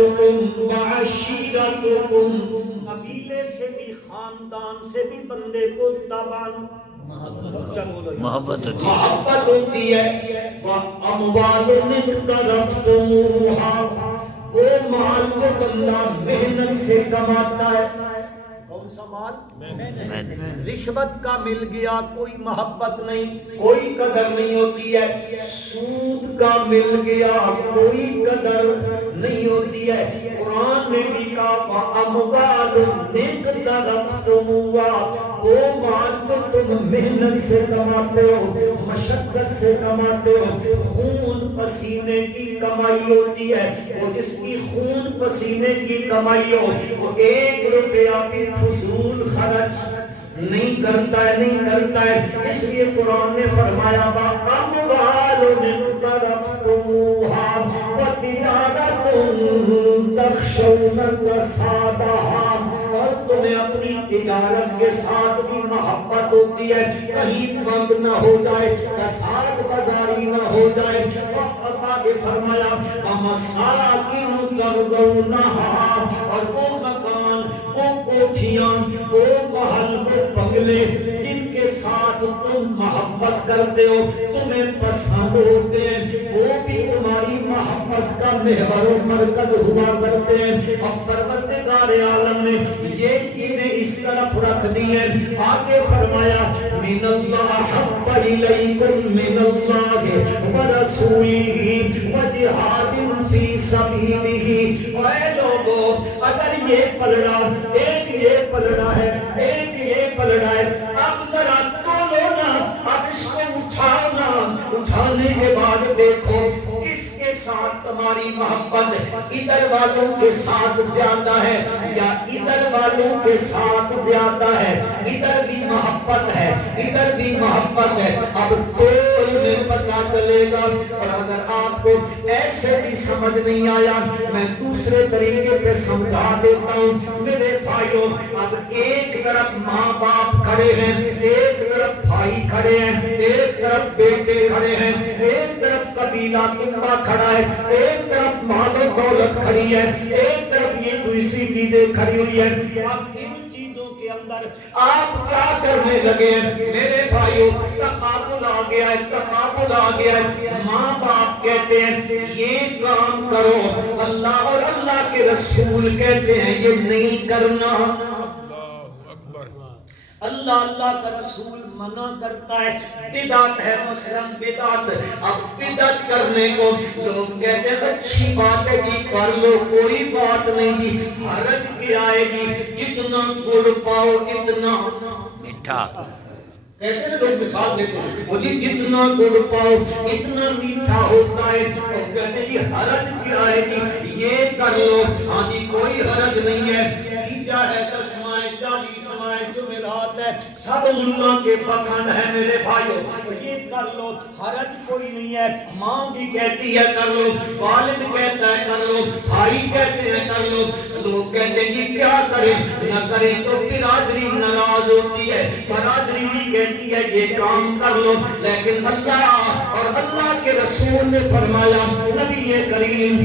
أموالكم وعشيرتكم. قبیلے سے بھی خاندان سے بھی بندے کو تابان محبت ہوتی ہے. محبت ہوتی ہے. وَأَمْوَالٌ اقْتَرَفْتُمُوهَا، وہ مال جو بندہ محنت سے کماتا ہے. کون سا مال؟ رشوت کا مل گیا کوئی محبت نہیں، کوئی قدر نہیں ہوتی ہے. سود کا مل گیا کوئی قدر نہیں ہوتی ہے. قرآن نے بھی کہا وَأَمْوَالٌ اقْتَرَفْتُمُوهَا، وہ مال جو تم محنت سے کماتے ہو، مشقت سے کماتے ہو، خون پسینے کی کمائی ہوتی ہے. وہ جس کی خون پسینے کی کمائی ہو وہ 1 روپیہ بھی فضول خرچ نہیں کرتا ہے، نہیں کرتا ہے. اس لیے قرآن نے فرمایا وَأَمْوَالٌ اقْتَرَفْتُمُوهَا وَتِجَارَةٌ تَخْشَوْنَ كَسَادَهَا، اور تمہیں اپنی تجارت کے ساتھ بھی محبت ہوتی ہے کہیں بند نہ ہو جائے، کساد بازاری نہ ہو جائے. آگے فرمایا وَمَسَاكِنُ تَرْضَوْنَهَا، اور وہ مکان، وہ کوٹھیاں، وہ محل، وہ بنگلے جن کے ساتھ تم محبت کرتے ہو، تمہیں پسند ہوتے ہیں، وہ بھی تمہاری محبت کا محور و مرکز ہوا کرتے ہیں. اور پروردگار عالم نے یہ چیزیں اس طرف رکھ دی ہیں. آگے فرمایا من اللہ حب الیکم من اللہ ورسولہ وجہاد فی سبیلہ. اے لوگو، اگر یہ پلڑا، ایک یہ پلڑا ہے، ایک یہ پلڑا ہے، اب ذرا تولو نا، اب اس کو اٹھانا، اٹھانے کے بعد دیکھو کس کے ساتھ تمہاری محبت ادھر والوں کے ساتھ زیادہ ہے یا ادھر والوں کے ساتھ زیادہ ہے. ادھر بھی محبت ہے، ادھر بھی محبت ہے. اب تول میں پتہ چلے گا. اور اگر آپ کو ایسے بھی سمجھ نہیں آیا میں دوسرے طریقے پہ سمجھا دیتا ہوں. میرے بھائیوں، اب ایک طرف ماں باپ کھڑے ہیں، ایک طرف بھائی کھڑے ہیں، ایک طرف بیٹے کھڑے ہیں، ایک طرف قبیلہ کنبہ کھڑا ہے، ایک طرف مال و دولت کھڑی ہے، ایک طرف یہ دوسری چیزیں کھڑی ہوئی ہیں. اب ان چیزوں کے اندر آپ کیا کرنے لگے ہیں میرے بھائیوں؟ تقابل آ گیا ہے، تقابل آ گیا ہے. ماں باپ کہتے ہیں یہ کام کرو، اللہ اور اللہ کے رسول کہتے ہیں یہ نہیں کرنا. اللہ اللہ کا رسول منع کرتا ہے، بدعت ہے، مثلا بدعت. اب بدعت کرنے کو لوگ کہتے ہیں اچھی بات ہے جی کر لو، کوئی بات نہیں جی، حرج کیا ہے جی، جتنا گڑ پاؤ اتنا میٹھا. کہتے ہیں لوگ مثال دیتے ہیں وہ جی جتنا گڑ پاؤ اتنا میٹھا ہوتا ہے. اور کہتے ہیں جی حرج کیا ہے جی یہ کر لو. ہاں جی کوئی حرج نہیں ہے. تیجا ہے، 10 ماہ 40 ماہ جمعرات ہے، سب اللہ کے پکھن ہے میرے بھائیوں، یہ کر لو، حرج کوئی نہیں ہے. ماں بھی کہتی ہے کر لو، والد کہتا ہے کر لو، بھائی کہتے ہیں کر لو. لوگ کہتے ہیں جی کیا کریں، نہ کریں تو برادری ناراض ہوتی ہے، برادری بھی کہتی ہے یہ کام کر لو. لیکن اللہ اور اللہ کے رسول نے فرمایا، نبی کریم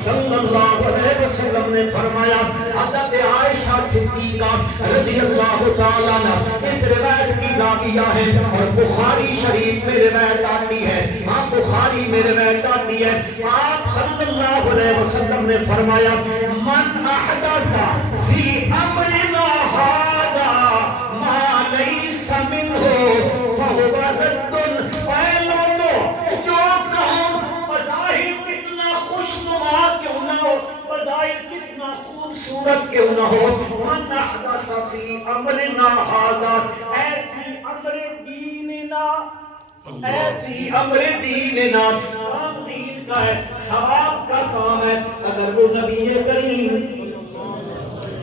صلی اللہ علیہ وسلم نے فرمایا، حضرت عائشہ صدیقہ رضی اللہ تعالیٰ عنہ اس روایت کی راویہ ہے اور بخاری شریف میں روایت آتی ہے، ہاں بخاری میں روایت آتی ہے. آپ صلی اللہ علیہ وسلم نے فرمایا من احدث فی امرنا ھذا ما لیس منہ فہو رد. اے لوگوں، جو کام بظاہر کتنا خوشنما کیوں نہ ہو، بظاہر کتنا خوبصورت کیوں نہ ہو، من احدث فی امرنا ھذا، اے فی امر دیننا، اے فی امر دیننا، کام دین کا ہے، ثواب کا کام ہے. اگر وہ نبی کریم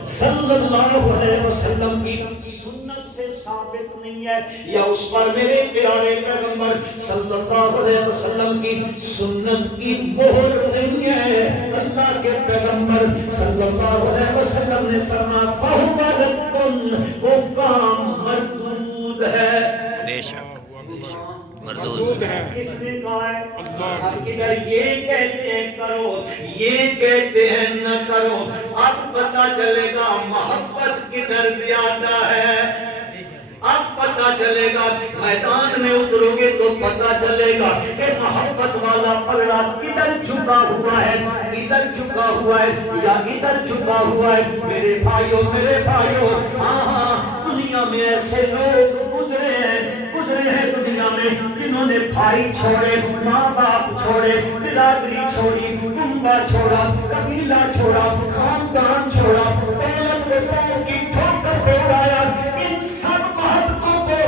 صلی اللہ علیہ وسلم کی سنت سے ثابت نہیں ہے یا اس پر میرے پیارے پیغمبر صلی اللہ علیہ وسلم کی سنت کی مہر نہیں ہے، اللہ کے پیغمبر صلی اللہ علیہ وسلم نے فرمایا فَهُوَ رَدٌّ، وہ کام مردود ہے. بے شک مردود ہے۔ کس نے کہا ہے؟ اللہ۔ اب ادھر یہ کہتے ہیں کرو، یہ کہتے ہیں نہ کرو، اب پتہ چلے گا محبت کدھر زیادہ ہے۔ اب پتہ چلے گا، میدان میں اترو گے تو پتہ چلے گا کہ محبت والا پلڑا ادھر جھکا ہوا ہے، ادھر جھکا ہوا ہے یا ادھر جھکا ہوا ہے۔ میرے بھائیوں، ہاں دنیا میں ایسے لوگ گزرے ہیں دنیا میں جنہوں نے بھائی چھوڑے، ماں باپ چھوڑے، برادری چھوڑی، کنبہ چھوڑا، قبیلہ چھوڑا، خاندان چھوڑا، دولت کے پاؤں کی ٹھوکر پہ اڑایا، ان سب محبتوں کو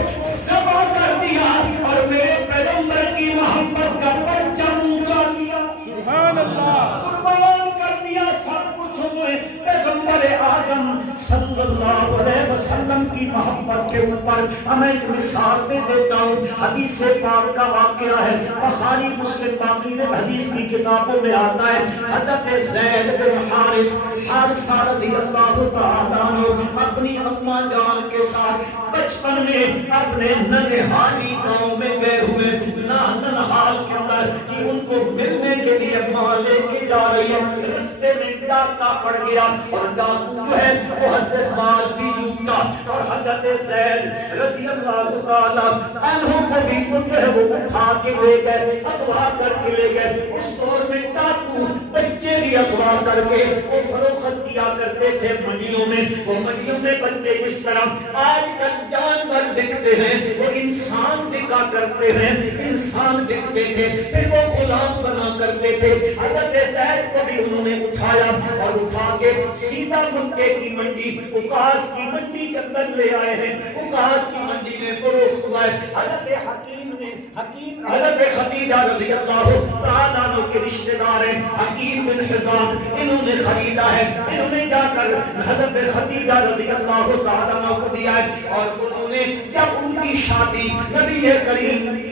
ذبح کر دیا اور میرے پیغمبر کی محبت کا پرچم اونچا کیا، سبحان اللہ، قربان کر دیا سب کچھ ہوئے پیغمبر اعظم صلی اللہ علیہ وسلم کی محبت کے اوپر۔ ہمیں ایک مثال دے دیتا ہوں، حدیث پاک کا واقعہ ہے، بخاری مسلم باقی میں حدیث کی کتابوں میں آتا ہے، حضرت زید بن حارثہ رضی اللہ تعالیٰ عنہ اپنی اماں جان کے ساتھ بچپن میں اپنے ننہالی گاؤں میں گئے ہوئے، ننہال کے اندر کہ ان کو ملنے کے لیے ماں لے کے جا رہی ہے، رستے میں ڈاکہ پڑ گیا اور ڈاکو جو ہے وہ حضرت مال بھی لوٹا اور حضرت زید رضی اللہ تعالیٰ عنہ کو بھی جو ہے وہ اٹھا کے لے گئے، اغوا کر کے لے گئے۔ اس دور میں ڈاکو بچے بھی اغوا کر کے وہ فروخت کیا کرتے تھے منڈیوں میں، وہ منڈیوں میں بچے جس طرح آج کل جانور بکتے ہیں وہ انسان بکا کرتے ہیں، انسان بکتے تھے پھر وہ غلام بنا کرتے تھے۔ حضرت زید کو بھی انہوں نے اٹھایا اور اٹھا کے سیدھا مکے کی منڈی، اکاز کی منڈی کے اندر لے آئے ہیں، اکاز کی منڈی میں فروخت ہوا ہے۔ حضرت خدیجہ رضی اللہ تعالیٰ عنہ کے رشتہ دار ہیں، حکیم بن حزام، انہوں نے خریدا ہے، انہوں نے جا کر حضرت خدیجہ رضی اللہ تعالیٰ عنہ کو دیا ہے اور انہوں نے جب ان کی شادی نبی کریم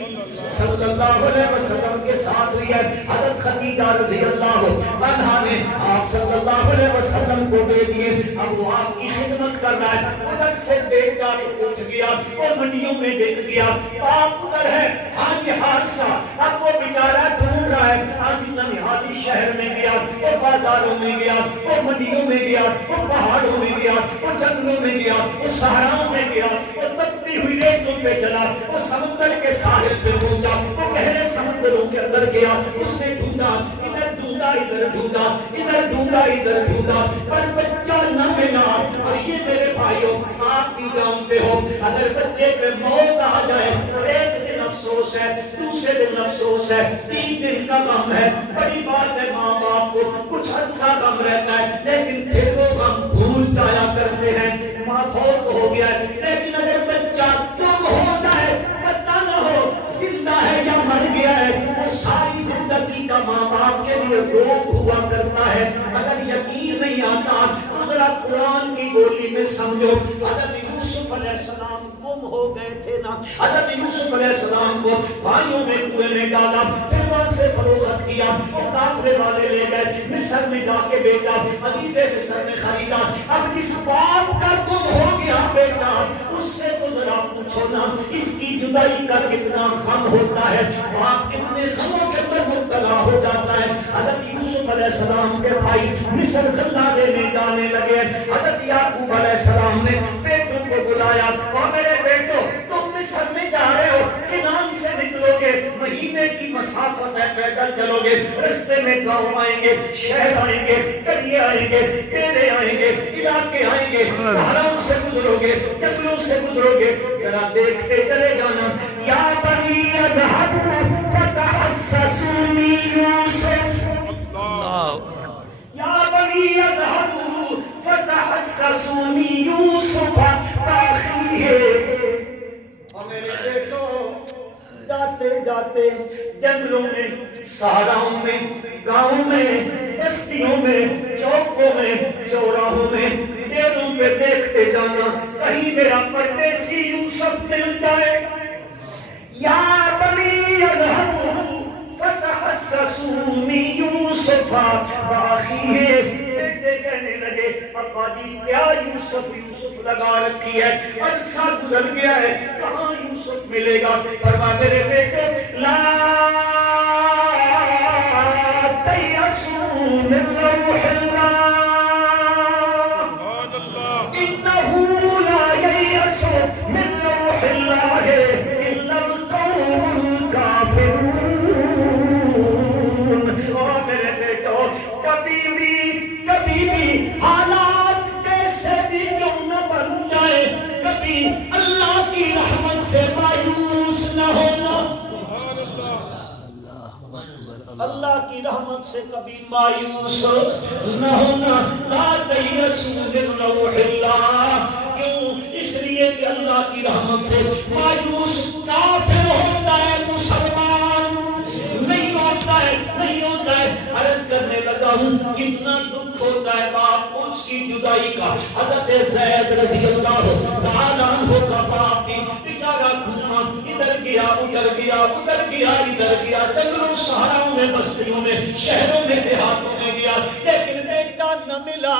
صلی اللہ علیہ وسلم کے ساتھ ہوئی ہے، حضرت خدیجہ رضی اللہ عنہا نے آپ صلی اللہ علیہ وسلم کو دے دیے، اب وہ آپ کی خدمت کر رہا ہے۔ ادھر سے بیٹا اٹھ گیا، وہ منڈیوں میں بک گیا، باپ ادھر ہے، ہاں یہ حادثہ، اب وہ بیچارہ ڈھونڈ رہا ہے، آدھی ننہالی شہر میں گیا، وہ بازاروں میں گیا، وہ منڈیوں میں گیا، وہ پہاڑوں میں گیا، وہ جنگلوں میں گیا، وہ صحراؤں میں گیا، وہ تپتی ہوئی ریتوں پہ چلا، وہ سمندر کے ساحل پہ پہنچا، وہ گہرے سمندروں کے اندر گیا، اس نے ڈھونڈا، ادھر ڈھونڈا ادھر ڈھونڈا، ادھر ڈھونڈا ادھر ڈھونڈا، پر بچہ نہ ملا۔ اور یہ میرے بھائیوں آپ بھی جانتے ہو اگر بچے پہ موت آ جائے ایک دن افسوس ہے، دوسرے دن افسوس ہے، 3 دن کا غم ہے، بڑی بات ہے ماں باپ کو کچھ عرصہ غم رہتا ہے لیکن پھر وہ غم بھول جایا کرتے ہیں، ماں فوت ہو گیا ہے۔ لیکن اگر بچہ گم ہو جائے، پتہ نہ ہو زندہ ہے یا مر گیا ہے، وہ ساری زندگی کا ماں باپ کے لیے روگ ہوا کرتا ہے۔ اگر یقین نہیں آتا تو ذرا قرآن کی گولی میں سمجھو، حضرت یوسف علیہ السلام گم ہو گئے تھے نا، حضرت یوسف علیہ السلام کو بھائیوں میں کنویں میں ڈالا، پھر وہاں سے فروخت کیا، وہ کافرے والے لے گئے، مصر میں جا کے بیچا، عزیز مصر نے خریدا۔ اب جس باپ کا گم ہو گیا بیٹا، اس سے تو ذرا پوچھو نا اس کی جدائی کا کتنا غم ہوتا ہے، باپ کتنے غموں کے اندر مبتلا ہو جاتا ہے۔ حضرت یوسف علیہ السلام کے بھائی مصر غلہ لینے جانے لگے، حضرت یعقوب علیہ السلام نے بیٹوں کو بلایا، اور میرے بیٹو تم مصر میں جا رہے ہو، کنعان سے نکلو گے، مہینے کی مسافت ہے، پیدل چلو گے، رستے میں گاؤں آئیں گے، شہر آئیں گے، قریے آئیں گے، ڈیرے آئیں گے، علاقے آئیں گے، صحراؤں سے گزرو گے، جنگلوں سے گزرو گے، ذرا دیکھتے چلے جانا۔ یا بنی اذهبوا فتحسسوا من یوسف، یا بنی اذهبوا فتحسسوا من یوسف واخیہ۔ اور میرے بیٹو جاتے جاتے جنگلوں میں، صحراؤں میں، گاؤں میں، بستیوں میں، چوکوں میں، چوراہوں میں، ڈیروں پہ دیکھتے جانا کہیں میرا پردیسی یوسف مل جائے۔ یا بنی اذهبوا فتحسسوا من یوسف واخیہ، بیٹے کہنے لگے ابا جی کیا یوسف یوسف لگا رکھی ہے، عرصہ گزر گیا ہے، کہاں یوسف ملے گا؟ فرما میرے بیٹے لا تیأسوا من روح اللہ انه لا ییأس من روح اللہ الا القوم الکافرون۔ اور میرے بیٹو کبھی بھی حالات کیسے بھی کیوں نہ بن جائے، کبھی اللہ کی رحمت سے مایوس نہ ہونا، اللہ کی رحمت سے کبھی مایوس نہ ہونا۔ لا تیأسوا من روح اللہ، کیوں؟ اس لیے کہ اللہ کی رحمت سے مایوس کافر ہوتا ہے، مسلمان نہیں ہوتا ہے، نہیں ہوتا ہے۔ عرض کرنے لگا ہوں کتنا دکھ ہوتا ہے باپ کو اس کی جدائی کا۔ حضرت زید رضی اللہ تعالیٰ عنہ کا باپ بھی بیچارہ گھوما، ادھر گیا ادھر گیا ادھر گیا ادھر گیا، جنگلوں صحراؤں میں بستیوں میں شہروں میں دیہاتوں میں گیا، لیکن بیٹا نہ ملا۔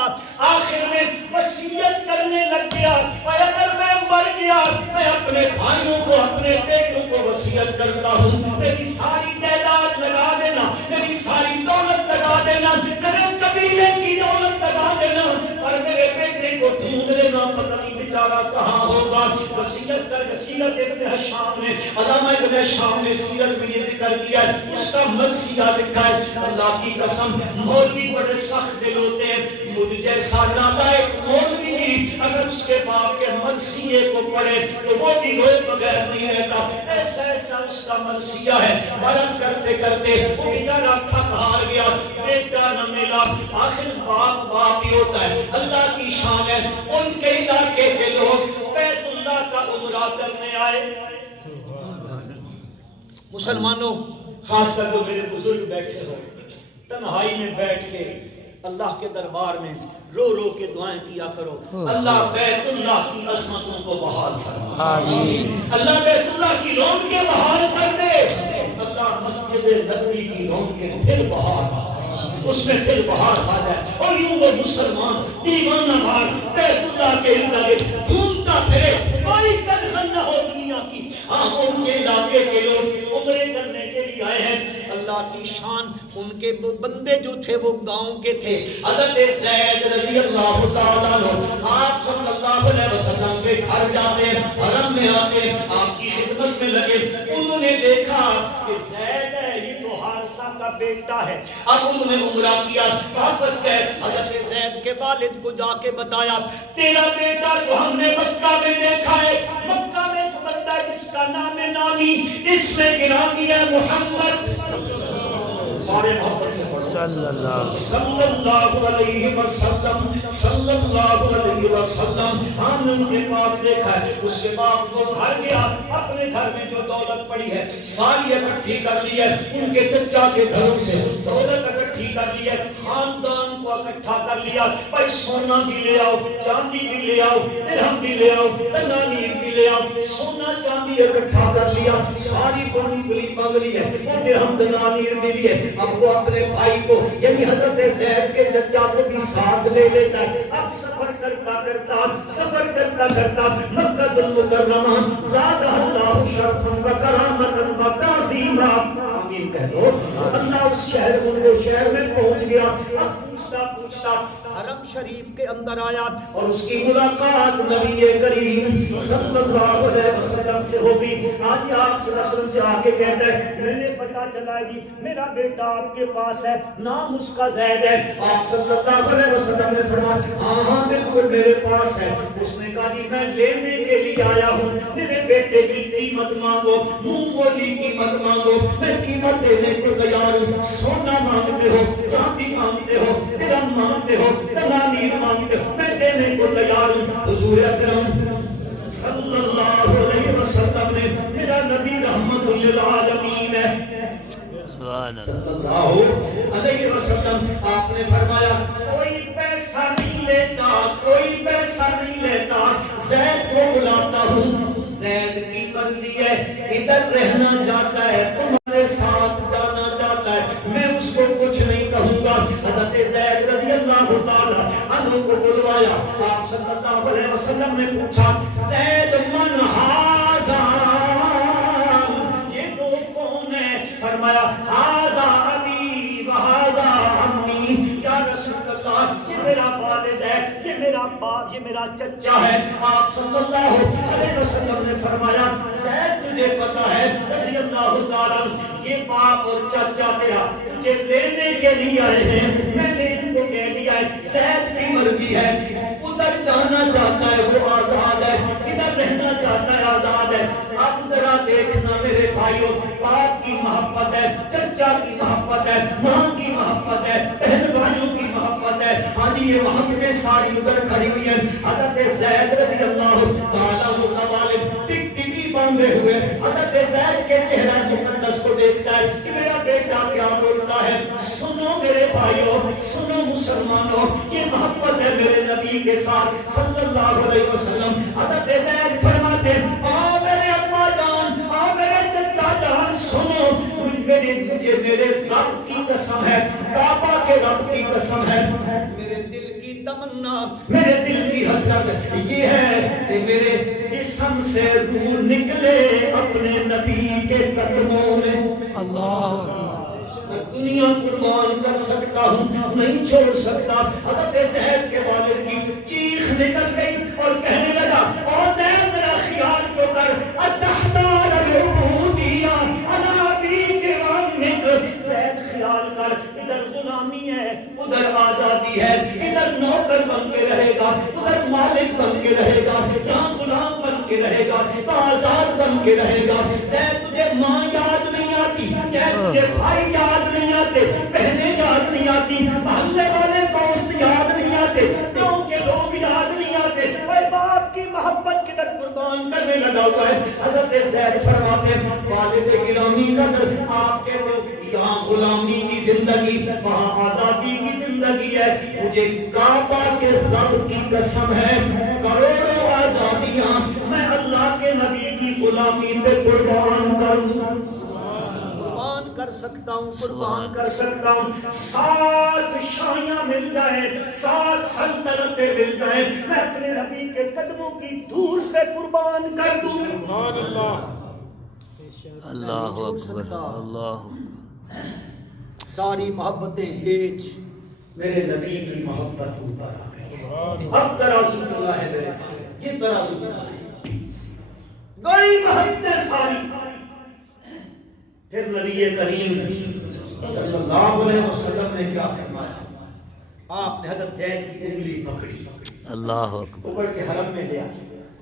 آخر میں وصیت کرنے لگ گیا، اگر میں مر گیا میں اپنے بھائیوں کو اپنے بیٹوں کو وصیت کرتا ہوں میری ساری جائیداد لگا دینا، میری ساری دولت لگا دینا، میرے قبیلے کی دولت لگا دینا، اور میرے بیٹے کو ڈھونڈ لینا، پتہ نہیں بیچارہ کہاں ہوگا۔ وصیت کر کے سیرت ابن ہشام نے، علامہ ابن ہشام نے سیرت میں یہ ذکر کیا ہے، اس کا مرثیہ لکھا ہے۔ اللہ کی قسم مولوی بڑے سخت دل ہوتے ہیں، مجھ جیسا نالائق مولوی بھی اگر اس کے باپ کے مرثیے کو پڑھے تو وہ بھی روئے بغیر نہیں رہتا، ایسا ایسا اس کا مرثیہ ہے۔ بیان کرتے کرتے وہ بیچارہ تھک ہار گیا، بیٹا نہ ملا۔ آخر باپ ہی ہوتا ہے، اللہ کی شان ہے۔ ان کے علاقے کے لوگ بیت اللہ کا عمرہ کرنے آئے۔ مسلمانوں خاص کر جو میرے بزرگ بیٹھے ہو، تنہائی میں بیٹھ کے اللہ کے دربار میں رو رو کے دعائیں کیا کرو، اللہ بیت اللہ کی عظمتوں کو بحال کر، آمین۔ اللہ بیت اللہ کی رونقیں بحال کر دے، اللہ مسجد نبوی کی رونقیں پھر بحال کر، اس میں پھر بہار آ جائے، اور یوں وہ مسلمان دیوانہ مار بیت اللہ کے ارد گھومتا پھرے، کوئی قدر نہ ہو دنیا کی۔ ہاں ان کے علاقے کے لوگ عمرے کرنے کے لیے آئے ہیں، اللہ کی شان، ان کے بندے جو تھے وہ گاؤں کے تھے۔ حضرت زید رضی اللہ تعالیٰ عنہ آپ صلی اللہ علیہ وسلم کے گھر جاتے ہیں، حرم میں آتے ہیں، آپ کی خدمت میں لگے۔ انہوں نے دیکھا کہ زید ہے، یہ تو حارثہ کا بیٹا ہے۔ اب انہوں نے عمرہ کیا، واپس گئے، حضرت زید کے والد کو جا کے بتایا تیرا بیٹا جو ہم نے مکہ میں دیکھا ہے، مکہ میں ایک بندہ جس کا نام نامی اس میں گرامی ہے محمد، سارے محبت سے صلی اللہ علیہ وسلم، صلی اللہ علیہ وسلم۔ ہم نے ان کے پاس دیکھا ہے، اس کے بعد وہ گھر گیا، اپنے گھر میں جو دولت پڑی ہے ساری اکٹھی کر لی ہے، ان کے چچا کے گھروں سے دولت اکٹھی کر لی ہے، خاندان کو اکٹھا کر لیا، بھائی سونا بھی لے آؤ، چاندی بھی لے آؤ، درہم بھی لے آؤ، دنانیر بھی لے آؤ، سونا چاندی اکٹھا کر لیا، ساری بڑی بڑی بنگلی ہے، درہم دنانیر بھی لیے۔ اب وہ اپنے بھائی کو یعنی حضرت زید کے چچا کو بھی ساتھ لے لیتا ہے۔ اب سفر کرتا کرتا مکہ المکرمہ زادہ اللہ شرفا و کرامتا و تعظیما، آمین کہہ دو۔ اللہ اس شہر میں پہنچ گیا۔ اب پوچھتا حرم شریف کے اندر آیا اور اس کی ملاقات نبی کریم صلی اللہ علیہ وسلم سے ہوگی۔ آج آپ صلی اللہ علیہ وسلم سے آگے کہتا ہے میں نے پتا چلا جی میرا بیٹا آپ کے پاس ہے، نام اس کا زید ہے۔ آپ صلی اللہ علیہ وسلم نے فرمایا ہاں بالکل میرے پاس ہے۔ اس نے کہا جی میں لینے کے لیے آیا ہوں، میرے بیٹے کی قیمت مانگو، منہ بولی قیمت مانگو، میں قیمت دینے کو تیار ہوں۔ سونا مانگتے ہو، چاندی مانگتے ہو، درہم مانگتے ہو، دنانیر مانگتے ہو، میں دینے کو تیار ہوں۔ حضور اکرم صلی اللہ علیہ وسلم نے، میرا نبی رحمت للعالمین ہے صلی اللہ علیہ وسلم، آپ نے فرمایا کوئی پیسہ نہیں لیتا، کوئی پیسہ نہیں لیتا، زید کو بلاتا ہوں، زید کی مرضی ہے، ادھر رہنا چاہتا ہے، تمہارے ساتھ جانا چاہتا ہے، میں اس کو کچھ نہیں کہوں گا۔ حضرت زید رضی اللہ تعالیٰ والوں کو بلوایا. آپ صلی اللہ علیہ وسلم نے پوچھا زید من ھذا، یہ دو کون ہیں؟ فرمایا ھذا ابی و ھذا عمی. یا رسول اللہ یہ میرا والد ہے، یہ میرا باپ، یہ میرا چچا ہے. آپ صلی اللہ علیہ وسلم نے فرمایا زید تجھے پتا ہے رضی اللہ تعالیٰ یہ باپ اور چچا تیرا تجھے لینے کے لیے آئے ہیں، میں نے ان کو کہہ دیا ہے زید کی مرضی ہے، ادھر جانا چاہتا ہے وہ آزاد ہے، ادھر رہنا چاہتا ہے آزاد ہے. اب ذرا دیکھنا میرے بھائیوں، باپ کی محبت ہے، چچا کی محبت ہے، ماں کی محبت ہے، بہن بھائیوں کی محبت ہے. ہاں جی یہ محبتیں ساری ادھر کھڑی ہوئی ہیں. حضرت زید رضی اللہ تعالیٰ عنہ والد ٹک ٹکی باندھے ہوئے حضرت زید کے چہرہ مقدس کو دیکھتا ہے کہ میرا بیٹا کیا بولتا ہے. سنو میرے بھائیوں، سنو مسلمانوں، یہ محبت ہے میرے نبی کے ساتھ صلی اللہ علیہ وسلم. حضرت زید فرماتے ہیں آ میرے ابا جان، آ میرے چچا جان، سنو مجھے میرے رب کی قسم ہے، کعبہ کے رب کی قسم ہے، میرے دل کی تمنا، میرے دل کی حسرت یہ ہے کہ میرے جسم سے روح نکلے اپنے نبی کے قدموں میں. اللہ دنیا قربان کر سکتا ہوں، نہیں چھوڑ سکتا. حضرت زید کے والد کی چیخ نکل گئی اور کہنے لگا او زید ذرا خیال تو کر اتحتار العبودیہ علی ابیک و امک. زید خیال کر ادھر غلامی ہے، ادھر آزادی ہے، ادھر نوکر بن کے رہے گا، ادھر مالک بن کے رہے گا، یہاں غلام بن کے رہے گا، آزاد بن کے رہے گا. زید تجھے ماں یاد نہیں آتی، تجھے بھائی یاد نہیں آتے، بہنیں یاد نہیں آتی، محلے والے دوست یاد نہیں آتے، گاؤں کے لوگ یاد نہیں آتے، اے باپ کی محبت کدھر قربان کرنے لگا ہوا ہے. حضرت زید فرماتے ہیں والد گرامی قدر آپ کے لوگ یہاں غلامی کی زندگی، وہاں آزادی کی زندگی ہے. مجھے کعبہ کے رب کی قسم ہے کروڑوں آزادیاں میں اللہ کے نبی کی غلامی پہ قربان کروں، قربان کر سکتا ہوں، قربان کر سکتا ہوں. 7 شاہیاں مل جائیں، 7 سلطنتیں مل جائیں، میں اپنے نبی کے قدموں کی دھول پہ قربان کر دوں. سبحان اللہ، اللہ اکبر، اللہ ساری محبتیں ہیچ میرے نبی کی محبت اوپر آ گئی. اب ترازو کھلا ہے میرے بھائی، یہ ترازو کھلا ہے، گئی محبتیں ساری. پھر نبی کریم صلی اللہ علیہ وسلم نے کیا فرمایا؟ آپ نے حضرت زید کی انگلی پکڑی، اللہ اکبر، اوپر کے حرم میں لے آئے.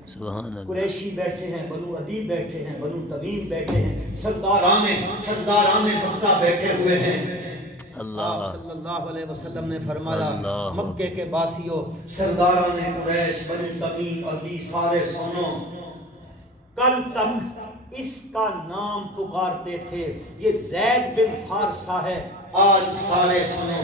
سبحان اللہ. قریشی بیٹھے ہیں، بنو عدی بیٹھے ہیں، بنو تمیم بیٹھے ہیں، سرداران مکہ بیٹھے ہوئے ہیں. اللہ صلی اللہ علیہ وسلم نے فرمایا مکے کے باسیوں، سرداران قریش، بنو تمیم، عدی، سارے سنو، کل تک اس کا نام پکارتے تھے یہ زید بن حارثہ ہے، آج سارے سنو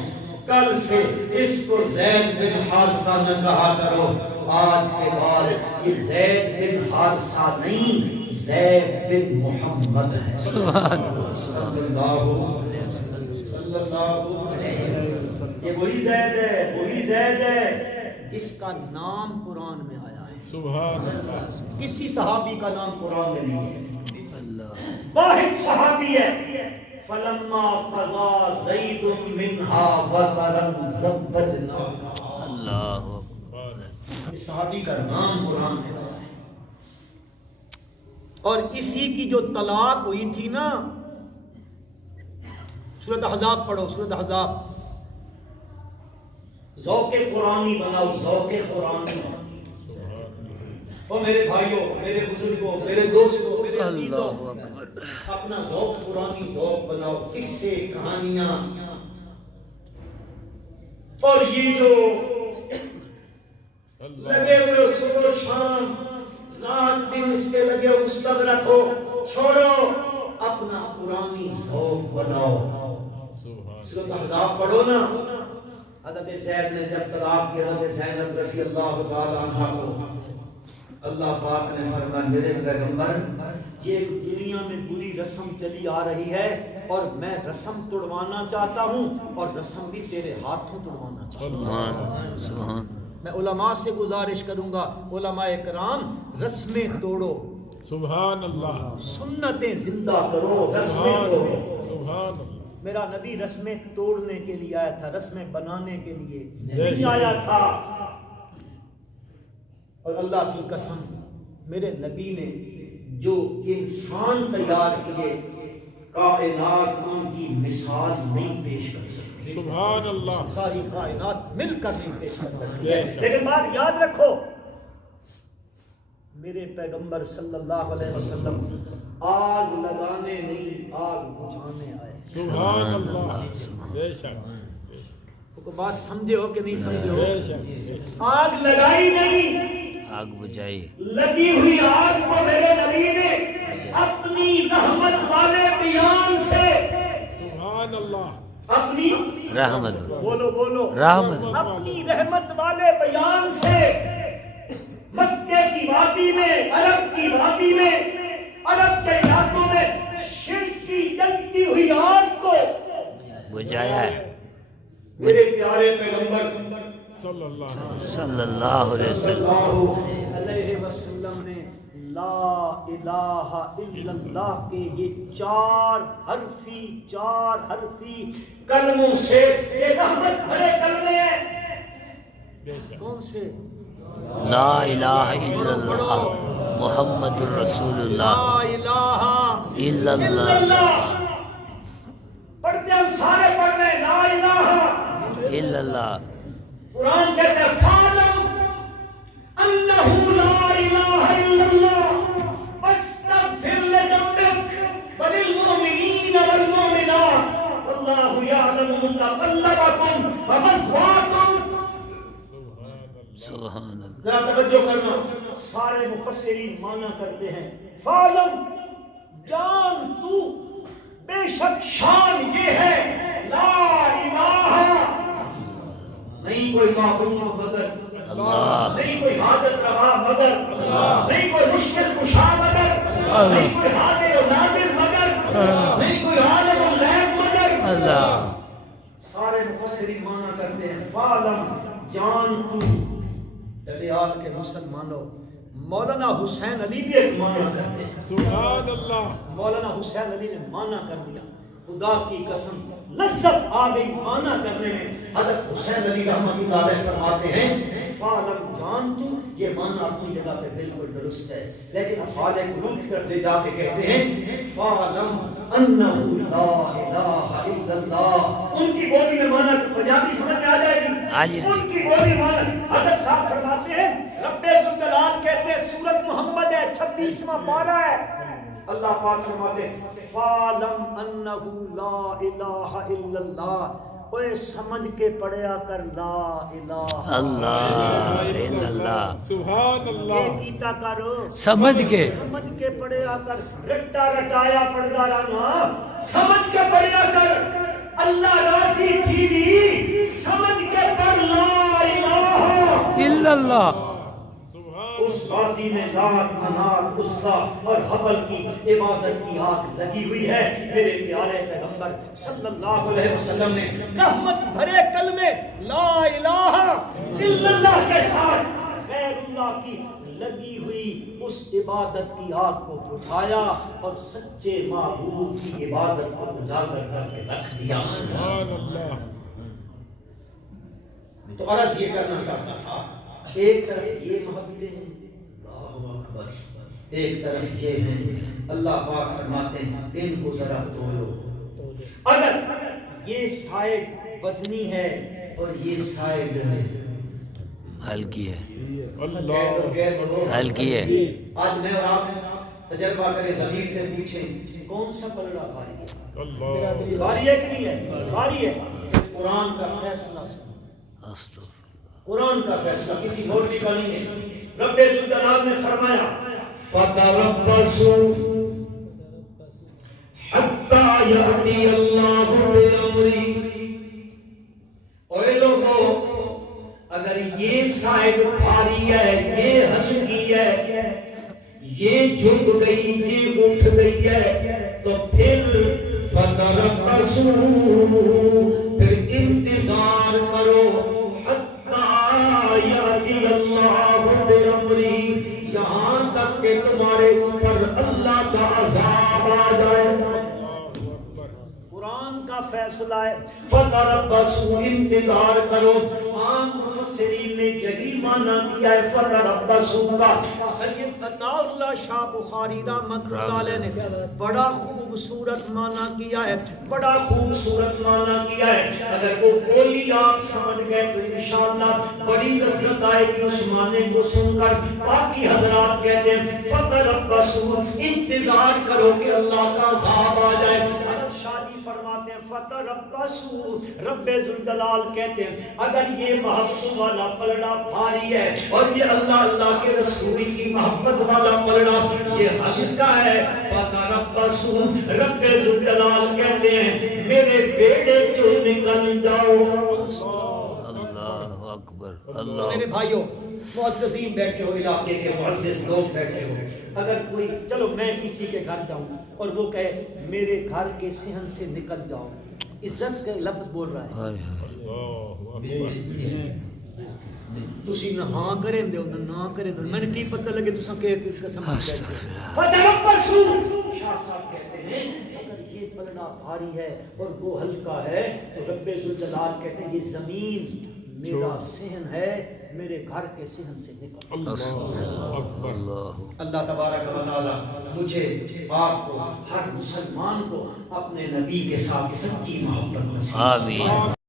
کل سے اس کو زید بن حارثہ نہ کہا کرو. آج کے بعد یہ زید بن حارثہ نہیں، زید بن محمد ہے صلی اللہ علیہ وسلم. یہ وہی زید ہے، وہی زید ہے جس کا نام قرآن میں آیا ہے. سبحان اللہ، کسی صحابی کا نام قرآن میں نہیں ہے، واحد صحابی ہے. فلما قضا زید منها وطرا زوجناها. اللہ اس صحابی کا نام قرآن میں آیا ہے. اور اسی کی جو طلاق ہوئی تھی نا، سورۃ احزاب پڑھو، سورۃ احزاب. ذوق قرآنی بناؤ، ذوق قرآنی. اور میرے بھائیوں، میرے بزرگوں، میرے دوستوں، میرے عزیزوں، اپنا ذوق قرآنی ذوق بناؤ. قصے، کہانیاں، اور یہ جو لگے ہوئے صبح و شام رات دن اس کے لگے ہوئے مستغرق ہو، چھوڑو، اپنا قرآنی ذوق بناؤ. سورۃ احزاب پڑھو نا. حضرت زید نے جب طلاق کی حضرت زینب رضی اللہ تعالی عنہ کو، اللہ پاک نے فرمایا میرے پیغمبر یہ دنیا میں بری رسم چلی آ رہی ہے اور میں رسم توڑوانا چاہتا ہوں اور رسم بھی تیرے ہاتھوں توڑوانا چاہتا ہوں. سبحان سبحان میں علماء سے گزارش کروں گا، علماء کرام رسمیں توڑو، سبحان اللہ، سنتیں زندہ کرو، رسمیں توڑو. سبحان اللہ. میرا نبی رسمیں توڑنے کے لیے آیا تھا، رسمیں بنانے کے لیے جی. نہیں آیا تھا. اور اللہ کی قسم میرے نبی نے جو انسان تیار کیے کائنات ان کی مثال نہیں پیش کر سکتی. سبحان اللہ. ساری کائنات مل کر نہیں پیش کر سکتی. Yes. لیکن بات یاد رکھو، میرے پیغمبر صلی اللہ علیہ وسلم آگ لگانے نہیں آگ بجھانے آئے. سبحان اللہ. بے شک، کوئی بات سمجھے ہو کہ نہیں سمجھے ہو؟ بے شک، بے شک. آگ لگائی نہیں، آگ بجھائی. لگی ہوئی آگ کو میرے نبی نے اپنی رحمت والے بیان سے، سبحان اللہ. اپنی رحمت بولو بولو رحمت اپنی رحمت والے بیان سے مکے کی وادی میں، عرب کی وادی میں، عرب کے علاقوں میں شرک کی جلتی ہوئی آگ کو بجھایا ہے. میرے پیارے پیغمبر صلی اللہ علیہ صلی اللہ علیہ صلی وسلم اللہ علیہ وسلم نے لا الہ الا اللہ کے یہ چار حرفی کلموں سے، یہ رحمت بھرے کلمے ہیں. بے شک. کون سے؟ لا الہ الا اللہ محمد الرسول لا اللہ الہ الا الا اللہ اللہ. پڑھتے ہم سارے پڑھ رہے ہیں لا الہ. الا اللہ. قرآن کہتے ہیں فَاعْلَمْ أَنَّهُ لَا إِلَٰهَ إِلَّا اللَّهُ وَاسْتَغْفِرْ لِذَنبِكَ وَلِلْمُؤْمِنِينَ وَالْمُؤْمِنَاتِ وَاللَّهُ يَعْلَمُ مُتَقَلَّبَكُمْ وَمَثْوَاكُمْ. سبحان اللہ. ذرا توجہ کرنا، سارے مفسرین مانا کرتے ہیں فَاعْلَمْ، جان تو، بے شک شان یہ ہے لا الہ، نہیں کوئی معبود مگر اللہ، نہیں کوئی حاجت روا مگر نہیں کوئی مشکل کشا مگر نہیں کوئی حاضر و ناظر مگر نہیں کوئی عالم الغیب مگر اللہ. سارے مفسرین مانا کرتے ہیں فعلم، جان تو. ڈڈیال کے مسلمانوں مولانا حسین علی بھی ایک مانا کرتے ہیں. سبحان اللہ. مولانا حسین علی نے مانا کر دیا. خدا کی قسم لذت آ گئی مانا کرنے میں. حضرت حسین علی رحمۃ اللہ علیہ فرماتے ہیں فعلم، جان تو، یہ مانا اپنی جگہ پہ بالکل درست ہے، لیکن افعال قلوب کی طرف لے جا کے کہتے ہیں فعلم انہ لا الہ الا اللہ. ان کی بولی میں مانا پنجابی سمجھ میں آ جائے گی. ان کی بولی مانا حضرت صاحب فرماتے ہیں رب ذوالجلال کہتے ہیں سورۃ محمد ہے 36واں پارہ ہے. اللہ پاک فرماتے ہیں فَعْلَمْ أَنَّهُ لَا إِلَٰهَ إِلَّا اللَّهُ. اوے سمجھ کے پڑھیا کر لا الہ اللہ الا اللہ. سبحان یہ اللہ. کیتا کرو سمجھ کے سمجھ کے پڑھیا کر. رٹا رٹایا پڑھدا رہنا، سمجھ کے پڑھیا کر. اللہ راضی تھی بھی سمجھ کے پڑھ لا الہ الا اللہ. اس وادی میں لات، منات، عزا اور حبل کی عبادت کی آگ لگی ہوئی ہے. میرے پیارے پیغمبر صلی اللہ علیہ وسلم نے رحمت بھرے کلمے لا الہ الا اللہ کے ساتھ غیر اللہ کی لگی ہوئی اس عبادت کی آگ کو بجھایا اور سچے معبود کی عبادت کو اجاگر کر کے رکھ دیا. سبحان اللہ. تو عرض یہ کرنا چاہتا تھا، ایک طرف یہ محبتیں ہیں اللہ اکبر، ایک طرف یہ ہیں. اللہ پاک فرماتے ہیں ان کو ذرا تولو. اگر یہ سائد وزنی ہے اور یہ سائد ہلکی ہے. اللہ. ہلکی ہے. آج میں اور آپ تجربہ کریں، ضمیر سے پوچھیں کون سا پلڑا بھاری ہے؟ اللہ. بھاری ہے کہ نہیں ہے؟ بھاری ہے. قرآن کا فیصلہ سنو، استغفر. قرآن کا فیصلہ کسی مولوی کا نہیں ہے. رب ذوالجلال نے فرمایا فَتَرَبَّصُوا حَتَّى يَأْتِيَ اللَّهُ بِأَمْرِهِ. اے لوگوں، اگر یہ سائد بھاری ہے، یہ ہلکی ہے، یہ جھک گئی، یہ اٹھ گئی ہے، تو پھر فتربصوا پھر انتظار کرو حتی یأتی اللہ بامرہ یہاں تک کہ تمہارے اوپر اللہ کا عذاب آ جائے. قرآن کا فیصلہ ہے. فتربصوا انتظار کرو. عام مفسرین نے یہی معنی کیا ہے فتربصوا کا. سید عطا اللہ شاہ بخاری رحمۃ اللہ علیہ نے بڑا خوبصورت معنی کیا ہے. بڑا خوبصورت معنی کیا ہے. اگر وہ بولی آپ سمجھ گئے تو انشاءاللہ بڑی لذت آئے گی اس معنی کو سن کر. باقی حضرات کہتے ہیں فتربصوا انتظار کرو کہ اللہ کا عذاب آ جائے. شادی فرماتے ہیں فتربصوا. رب ذوالجلال کہتے ہیں اگر یہ محبت والا پلڑا بھاری ہے اور یہ اللہ کے رسول کی محبت والا پلڑا یہ ہلکا ہے. فتربصوا رب ذوالجلال کہتے ہیں میرے بیٹے جو نکل جاؤ. اللہ اکبر. اللہ میرے بھائیوں معززین بیٹھے ہو علاقے کے معزز لوگ بیٹھے ہو. اگر کوئی چلو میں کسی کے گھر جاؤں اور وہ کہے میرے گھر کے صحن سے نکل جاؤ, عزت کا لفظ بول رہا ہے. ہائے ہائے. تسی نہ ہاں کریں دے نہ کریں دے میں نے کی پتہ لگے تساں کہ قسم فتربصوا شاہ صاحب کہتے ہیں اگر یہ پلڑا بھاری ہے اور وہ ہلکا ہے تو رب ذوالجلال کہتے ہیں یہ زمین میرا صحن ہے, میرے گھر کے صحن سے نکل. اللہ اللہ تبارک و تعالی مجھے آپ کو ہر مسلمان کو اپنے نبی کے ساتھ سچی محبت نصیب. آمین.